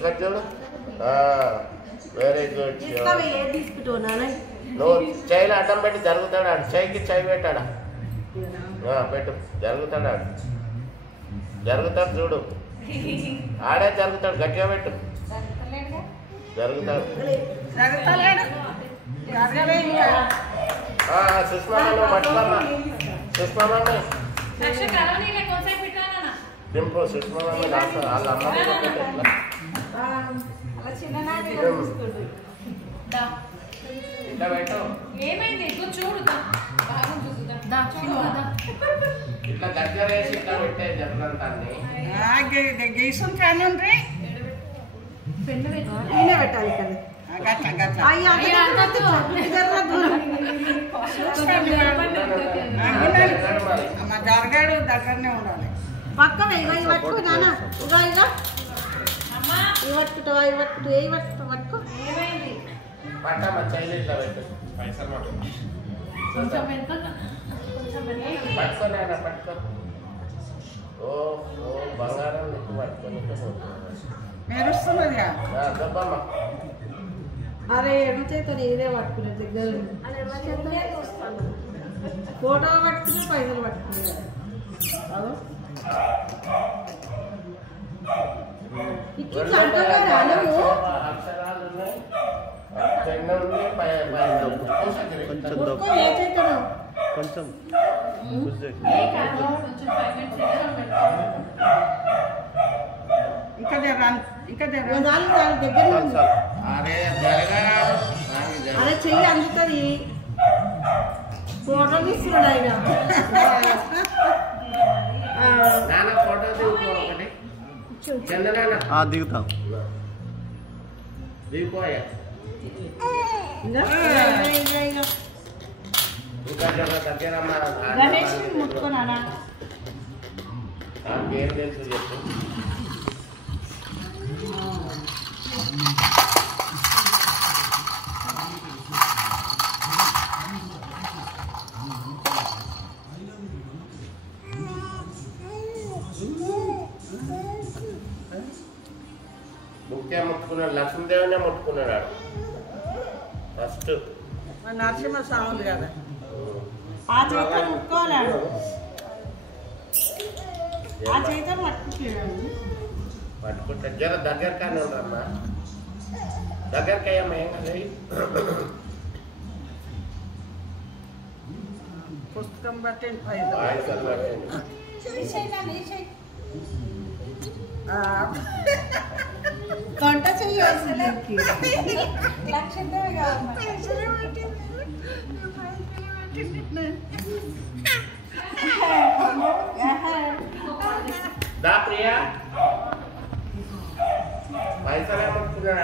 ఇక్కడ చూడు very good నువ్వు చైలు అడ్డం పెట్టి జరుగుతాడు ఆడు చైకి చై పెట్టాడా పెట్టు జరుగుతాడు ఆడు జరుగుతాడు చూడు ఆడే జరుగుతాడు గట్టిగా పెట్టు జరుగుతాడు సుష్మా నువ్వు పట్టుకోమ్మా సుష్మా మమ్మీ దింపు సుష్మా మమ్మీ వాళ్ళ అమ్మ ఇట్లా పెట్టు ఇట్లా దగ్గర వేసి ఇట్లా పెట్టే జరుగుతాన్ని గీసం కానీ పెట్టాలి జరగాడు దగ్గరనే ఉండాలి పక్కన ఇవి పట్టుకో నాన్న ఇక ఇవి పట్టుకుంటావా ఇవి పట్టుకుంటూ ఏ పట్టుకుంటా పట్టుకో పట్టమ్మా చైలు ఇట్లా పెట్టు పైసలు పట్టుకోలేనా పట్టుకో ఓ బంగారం నీకు పట్టుకొని మెరుస్తున్నది దెబ్బమ్మ అరే ఎడమ చేత ఇదే పట్టుకునే దగ్గర ఫోటో పట్టుకుని పైసలు పట్టుకునే అక్షరాలు ఉన్నాయి పెన్ను ఉంది కొంచెం అరే చెయ్యి అందుతుంది ఫోటో తీస్తున్నాడు ఆయన ఫోటో దిగుతాం దిగిపోయా గణేష్ ముట్టుకున్నానా ఏం తెలుసు చెప్పు ముఖ్య ముట్టుకున్నాడు లక్ష్మీదేవినే ముట్టుకున్నాడు ఫస్ట్ నరసింహ స్వామి కదా ఆ చేత ముట్టుకోలేడు ఆ చేత పట్టుకుంటే జర దగ్గర కానీ ఉండమ్మా దగ్గరకి అయ్యమ్మా ఏం కదా పుస్తకం పట్టండి పైసలు పట్టండి కొంట చెయ్యాల్సింది దా ప్రియా పైసలు ఏమనుకున్నాడు